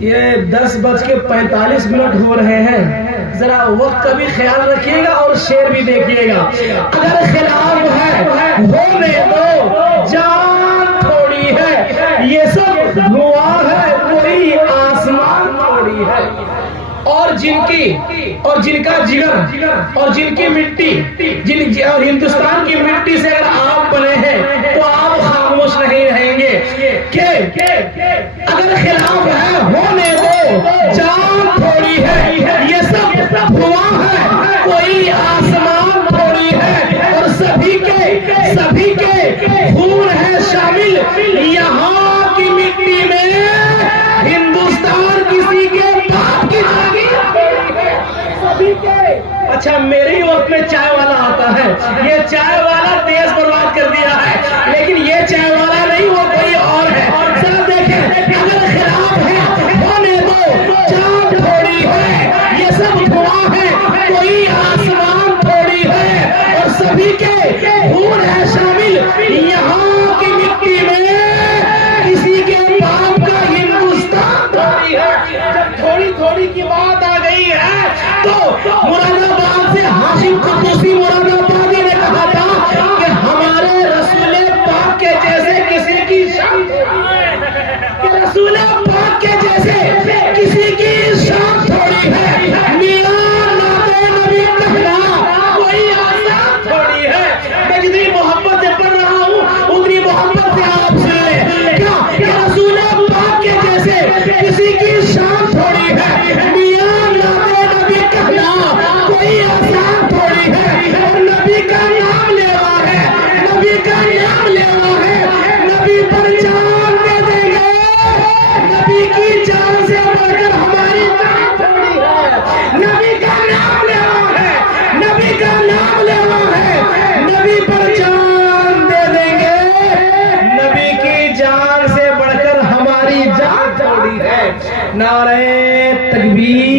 ये 10:45 हो रहे हैं, जरा वक्त का भी ख्याल रखिएगा और शेर भी देखिएगा। अगर खिलाफ है होने दो, जान थोड़ी है, ये सब धुआं है, कोई आसमान थोड़ी है। और जिनका जिगर और जिनकी मिट्टी और हिंदुस्तान की मिट्टी से अगर आप बने हैं तो आप खामोश नहीं रहेंगे कि अगर खिलाफ है होने दो, जान थोड़ी है, ये सब धुआं है, कोई आसमान थोड़ी है। और सभी के खून है शामिल यहाँ की मिट्टी में, हिंदुस्तान किसी के बाप की जागीर सभी के। अच्छा, मेरे ही वक्त में चाय वाला आता है, ये चाय वाला देश बर्बाद कर दिया है, लेकिन ये चाय वाला नहीं, वो कोई और है। जरा देखें, अगर खिलाफ है होने दो, जान थोड़ी है, ये सब धुआं है, कोई आसमान थोड़ी है। और सभी के खून है शामिल यहाँ की मिट्टी में, किसी के बाप का हिंदुस्तान थोड़ी है। जब थोड़ी थोड़ी की बात आ गई है तो मुरादाबाद से हाशिम कुद्दूसी मुरादाबादी ने कहा था कि हमारे रसूले पाक के जैसे किसी की शान, रसूले पाक के जैसे किसी की शान थोड़ी है। मियां नाते नबी कहना कोई आसान थोड़ी है। मैं जितनी मोहब्बत से पढ़ रहा हूँ उतनी मोहब्बत से आप सुन ले, क्या रसूले पाक के जैसे किसी की शान थोड़ी है। मियां नाते नबी कहना कोई आसान थोड़ी है। और नबी का नाम लेवा है, नबी का नाम लेवा है, नबी पर जान दे देंगे, नबी की जान से बढ़कर हमारी जान थोड़ी है। नबी का नाम लेवा है, नबी का नाम लेवा है, नबी पर जान दे देंगे, नबी की जान से बढ़कर हमारी जान थोड़ी है। नारे तकबीर।